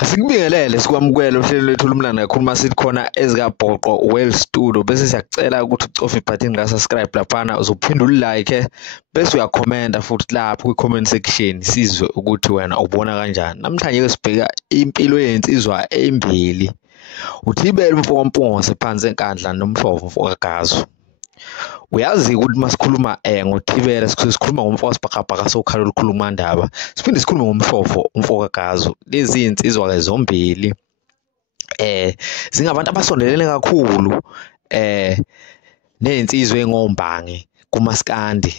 Asikubingelele sikwamukele uhlelo lwethu lumlando kakhuluma sithi khona ezikabhoqo well studio bese siyakucela ukuthi ucofe ibutton la subscribe laphana uzophinda ulike bese uyakhomenta futhi lapho kwi-comment section sizwe ukuthi wena ubona kanjani. Namhlanje ke sibheka impilo yensizwa embili. Uthibela umfokampongose phansi enkandla nomhlovo mfokagazo. Uyazi ukuthi masikhuluma ngothibela sikhuluma ngomfoka sibhakabhaka sokhala olukhuluma ndaba. Siphinde sikhulume ngomhlovo umfokagazo. Lezi insizwa ke zombili zingabantu abasondelene kakhulu nezinsizwa engombangi kumaskandi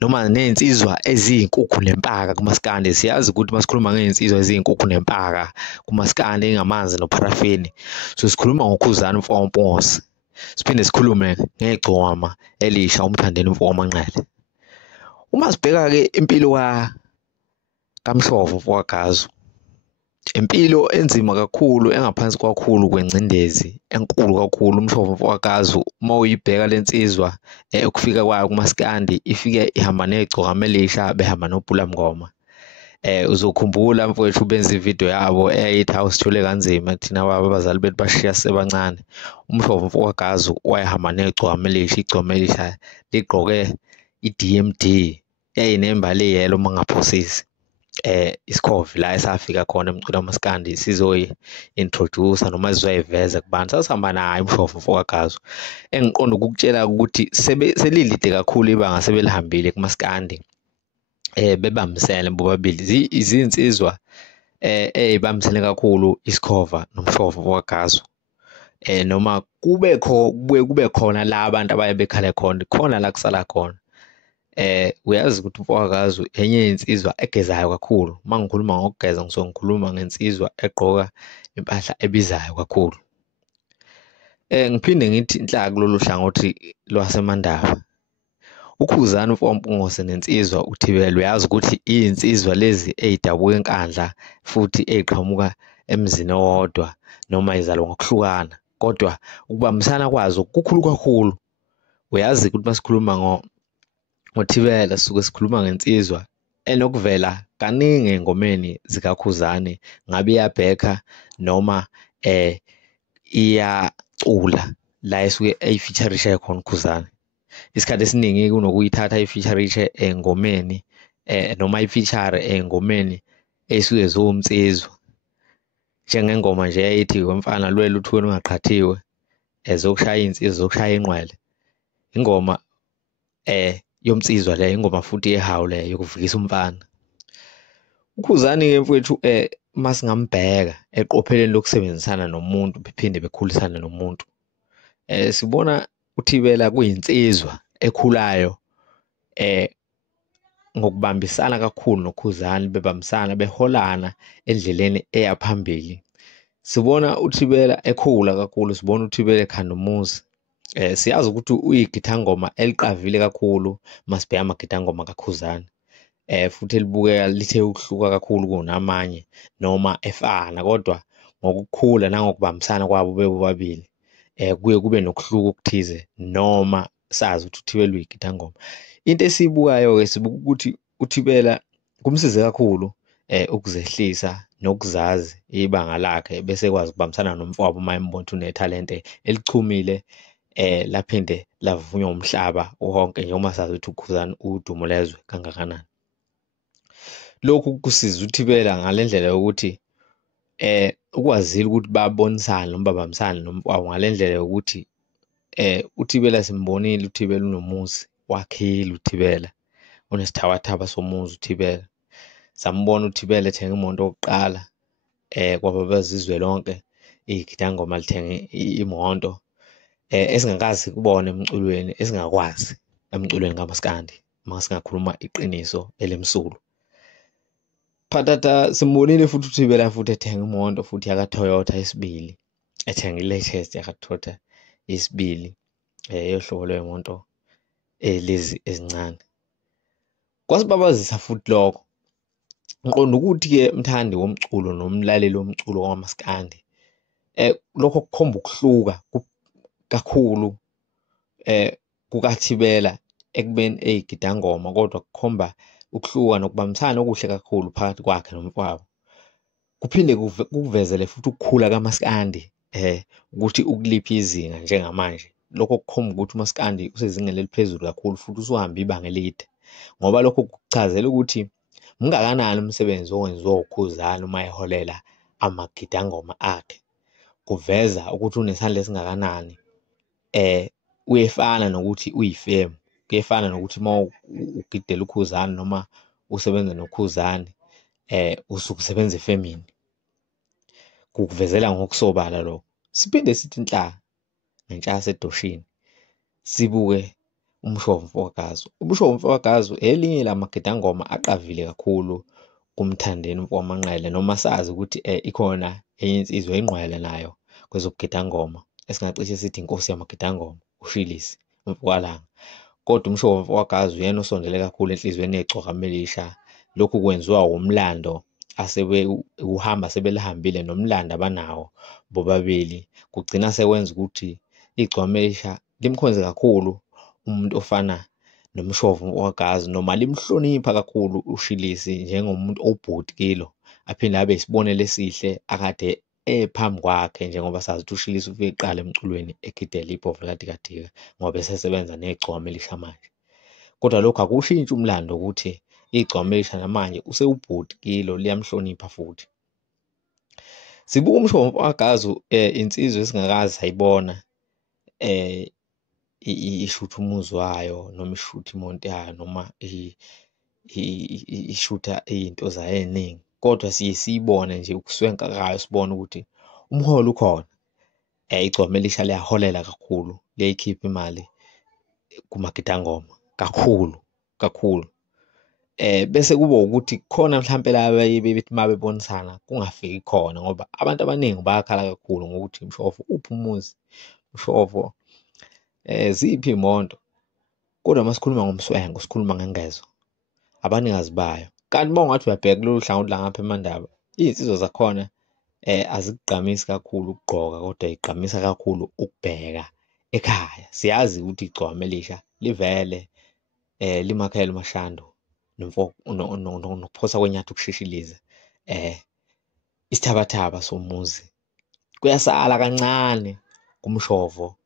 noma nezinsizwa eziyinkukhu nempaka kumaskandi. Siyazi ukuthi masikhuluma ngezinsizwa eziyinkukhu nempaka kumaskandi engamanzi noparafini. So sikhuluma ngokhuzani umfokampongose. Siphinde sikhulume ngegcokama elisha umthandeni umfokamanqele. Uma sibheka ke impilo kaMshovo mfokagazo, impilo enzima kakhulu engaphansi kakhulu kwengcindezi enkulu kakhulu. uMshovo mfokagazo uma uyibheka lensizwa ukufika kwayo kumaskandi ifike ihamba negcokama elisha behamba nobhula mngoma. Uzokhumbula mfowethu benza ivideo yabo eyayithi awusithole kanzima thina abazali bethu bashiya sebancane. uMshovo mfokagazo wayehamba negcokama elisha, igcokama elisha ligqoke i-DMD yayinembali yelo mangaphosisi. Isikhovi la esafika khona emculo wamaskandi sizoyi introduce noma sizoyiveza kubantu. Sasihamba naye uMshovo mfokagazo engiqonda ukukutshela ukuthi selilide kakhulu ibanga sebelihambile kumaskandi. Bebambisene bobabili izinsizwa ezibambisene kakhulu isikhova nomhlovo mfokagazo. Noma kube khona la abantu abaye bekhale khona la kusala khona. Uyazi ukuthi umfokagazo enye yezinsizwa egezayo kakhulu. Uma ngikhuluma ngokugeza ngikhuluma ngensizwa egqoka impahla ebizayo kakhulu. Ngiphinde ngithi inhlaka kulolu hlangothi lwasemandaba. Ukhuzani umfokampongose nensizwa uThibela uyazi ukuthi izinsizwa lezi ezidabuka enkandla futhi eziqhamuka emzini owodwa noma izalwa ngokuhlukana, kodwa ukubambisana kwazo kukhulu kakhulu. Uyazi ukuthi masikhuluma ngoThibela sisuke sikhuluma ngensizwa enokuvela kaningi engomeni zikaKhuzani, ngabe iyabhekha noma iyacula la esuke eyifeaturishe khona uKhuzani. Isikhathi esiningi kunokuyithatha ifeaturishe engomeni noma ifeature engomeni esuke zomnsizwa, njengengoma nje eyithi wemfana lwela uthweni ungaqhathiwe zokushaya insizwa zokushaya inqwele. Ingoma yomnsizwa le, ingoma futhi ehawu le yokuvikisa umfana. uKhuzani ke mfowethu masingambheka eqopheleni lokusebenzisana nomuntu bephinde bekhulisana nomuntu, sibona uThibela kuyinsizwa ekhulayo ngokubambisana kakhulu noKhuzani, bebambisana beholana endleleni eyaphambili. Sibona uThibela ekhula kakhulu, sibona uThibela ekhanda umuzi. Siyazi ukuthi uyigithangoma eliqavile kakhulu masibheka amagithangoma kaKhuzani, futhi elibukeka lithe ukuhluka kakhulu kunamanye noma efana, kodwa ngokukhula nangokubambisana kwabo bebobabili kuye kube nokuhluka okuthize noma sazi ukuthi uThibela uyigithangoma. Into esibukayo ke sibuka ukuthi uThibela kumsize kakhulu ukuzehlisa nokuzazi ibanga lakhe bese kwazi ukubambisana nomfowabo uma embona ukuthi unethalente elichumile laphinde lavunywa umhlaba wonke njengoba sazi ukuthi uKhuzani udumo lezwe kangakanani. Lokhu kusiza uThibela ngalendlela yokuthi ukwazile ukuthi babonisane noma babambisane nomfowabo ngalendlela yokuthi uThibela simbonile, uThibela unomuzi wakhile, uThibela unesithabathaba somuzi. uThibela sambona uThibela ethenga imoto yokuqala kwaba bezizwe lonke igithangoma lithenga imoto esingakazi kubona emculweni, esingakwazi emculweni kamaskandi masingakhuluma iqiniso elemsulu. Phathatha simbonile futhi uThibela futhi ethenga imoto futhi yaka-Toyota esibili, ethenga i-latest yaka-Toyota esibili yohlobo lwemoto lezi ezincane. Kwasibabazisa futhi lokho. Ngiqonda ukuthi-ke mthandi womculo nomlaleli womculo wamaskandi, lokho kukhomba ukuhluka kakhulu kukaThibela ekubeni eyigidangoma, kodwa kukhomba ukuhluka nokubambisana okuhle kakhulu phakathi kwakhe nomfowabo. kuphinde kukuvezele futhi ukukhula kamaskandi ukuthi ukuliphi izinga njengamanje. Lokho kukhomba ukuthi umaskandi usezingeni eliphezulu kakhulu futhi usuhambe ibanga elide, ngoba lokho kuchazela ukuthi mngakanani umsebenzi owenziwa uKhuzani uma eholela amagidangoma akhe. Kuveza ukuthi unesandla esingakanani. Uyefana nokuthi uyifemu, kuyefana nokuthi uma ugidela uKhuzani noma usebenza noKhuzani usuke usebenza efemini. Kukuvezela ngokusobala lokho. Siphinde sithi nhla ngentsha yasedoshini sibuke Mshovo Mfowakazi. uMshovo Mfowakazi elinye lamagidangoma aqavile kakhulu kumthandeni wamanqele, noma sazi ukuthi ikhona enye insizwa enqwele nayo kwezokugidangoma esingacishe sithi inkosi yamagidangoma, uShilisi Mfowalanga. Kodwa uMshovo Mfowakazi uyena osondele kakhulu enhlizweni yeGcokama elisha. Lokhu kwenziwa umlando uhamba sebelihambile nomlando abanawo bobabili, kugcina sekwenza ukuthi iGcokama elisha limkhonze kakhulu umuntu ofana noMshovo Mfowakazi, noma limhlonipha kakhulu uShilisi njengomuntu obhuti kilo, aphinde abe isibonelo esihle akade phambi kwakhe, njengoba sazi ukuthi uShilisi ufike eqala emculweni egidela ibhovu likadikadika ngoba esesebenza neGcokama elisha manje. Kodwa lokho akushintshi umlando ukuthi iGcokama elisha namanje usewubhuti kilo, liyamhlonipha futhi. Sibuka uMshovo Mfowakazi insizwa esingakazi sayibona ishutha umuzi wayo, noma ishutha imonto yayo, noma ishutha izinto zayo eziningi, kodwa siye siyibone nje ukuswenka kayo, sibone ukuthi umholo ukhona. iGcokama elisha liyaholela kakhulu, liyayikhipha imali kumagidangoma kakhulu kakhulu. Bese kuba ukuthi khona mhlampe laba bethi uma bebonisana kungafiki khona, ngoba abantu abaningi bayakhala kakhulu ngokuthi Mshovo uphi umuzi, Mshovo ziphi iy'moto. Kodwa uma sikhuluma ngomswengo, sikhuluma ngengezo, abanikazi bayo. Kanti uma ungathi uyabheka kulolu hlangothi la ngapha eMandaba, iy'nsizwa zakhona azikugqamisi kakhulu ukugqoka, kodwa igqamisa kakhulu ukubheka ekhaya. Siyazi ukuthi iGcokama elisha livele limakhele umashando nokuphosa kwenyathi ukushishiliza isithabathaba somuzi. Kuyasala kancane kuMshovo,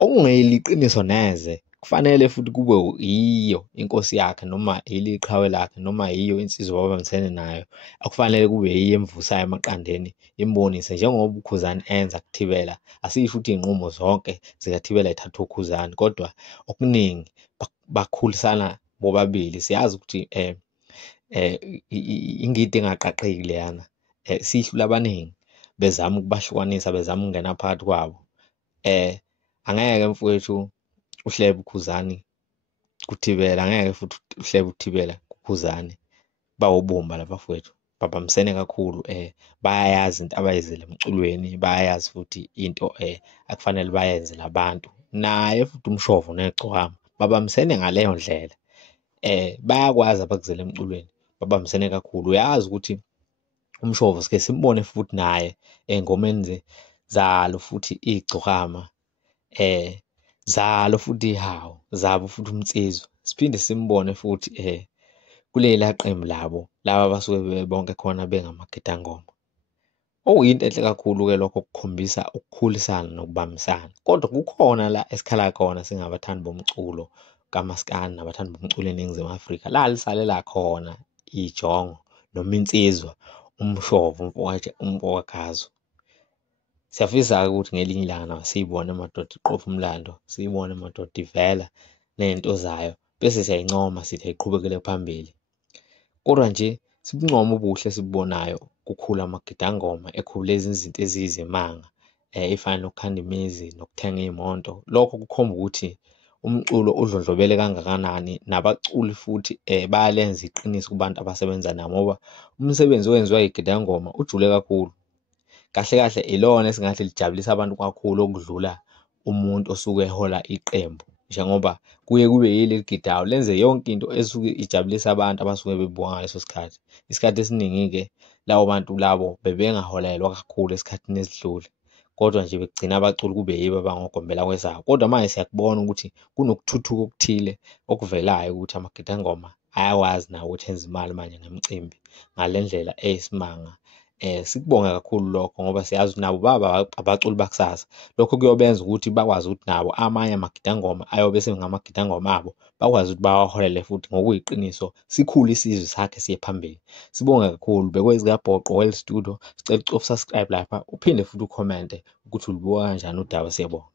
okungeyilo iqiniso neze. Kufanele futhi kube yiyo inkosi yakhe, noma yilo iqhawe lakhe, noma yiyo insizwa ababambisene nayo. Akufanele kube yiyo emvusayo emaqandeni, imbonise njengoba uKhuzani enza kuThibela. Asisho ukuthi iy'nqumo zonke zikaThibela y'thathwa uKhuzani, kodwa okuningi bakhulisana bobabili. Siyazi ukuthi ingidi engaqaqeki leyana, sihlula abaningi bezama ukubahlukanisa, bezama ukungena phakathi kwabo. Angeke mfowethu uhlebe uKhuzani kuThibela, angeke futhi uhlebe uThibela kuKhuzani. Bawubumba laba bafowethu, babambisene kakhulu. Bayayazi into abayizele emculweni, bayayazi futhi into akufanele bayenze labantu. Naye futhi uMshovo neGcokama babambisene ngaleyo ndlela. Bayakwazi abakuzele emculweni, babambisene kakhulu. Uyazi ukuthi uMshovo sike simbone futhi naye engomeni zalo futhi iGcokama, zalo futhi ihawu zabo futhi umnsizwa. Siphinde simbone futhi kulela qembu labo laba abasuke bonke khona bengamagidangoma. Okuyinto enhle kakhulu-ke lokho, kukhombisa ukukhulisana nokubambisana. Kodwa kukhona la esikhala khona singabathandi bomculo kamaskandi nabathandi bomculo eNingizimu Afrika, la lisalela khona ijongo noma insizwa uMshovo Mfowakazi. Siyafisa-ke ukuthi ngelinye ilanga nawe siyibone amadoda iqopha umlando, siyibone amadoda ivela nento zayo, bese siyayincoma sithi ayiqhubekele phambili. Kodwa nje sibuncoma ubuhle sibubonayo kukhula amagidangoma, ekhulula izinto eziyizimanga efana nokukhanda imizi nokuthenga iy'moto. Lokho kukhomba ukuthi umculo udlondlobele kangakanani, nabaculi futhi bayalenza iqiniso kubantu abasebenza nabo, ngoba umsebenzi owenziwa igidangoma ujule kakhulu. Kahle kahle ilona esingathi lijabulisa abantu kakhulu okudlula umuntu osuke ehola iqembu, njengoba kuye kube yilo eligidayo lenze yonke into esuke ijabulisa abantu abasuke bebuka ngaleso sikhathi. Isikhathi esiningi-ke labo bantu labo bebengaholelwa kakhulu esikhathini esidlule, kodwa nje begcina abaculi kube yibo abangogombela kwesabo. Kodwa manje siyakubona ukuthi kunokuthuthuka okuthile okuvelayo, ukuthi amagidangoma ayakwazi nawo ukuthi enze imali manje ngemicimbi ngale ndlela eyisimanga, Sikubonga kakhulu lokho ngoba siyazi ukuthi nabo abaculi bakusasa. Lokho kuyobenza ukuthi bakwazi ukuthi nabo amanye amagidangoma ayobe sengamagidangoma abo bakwazi ukuthi bawaholele futhi ngokuyiqiniso, sikhule isizwe sakhe siye phambili. Sibonga kakhulu. Bekwezikabhoqo World Studio. Sicela ucofa subscribe lapha uphinde futhi ucommente ukuthi ulibuka kanjani udaba. Siyabonga.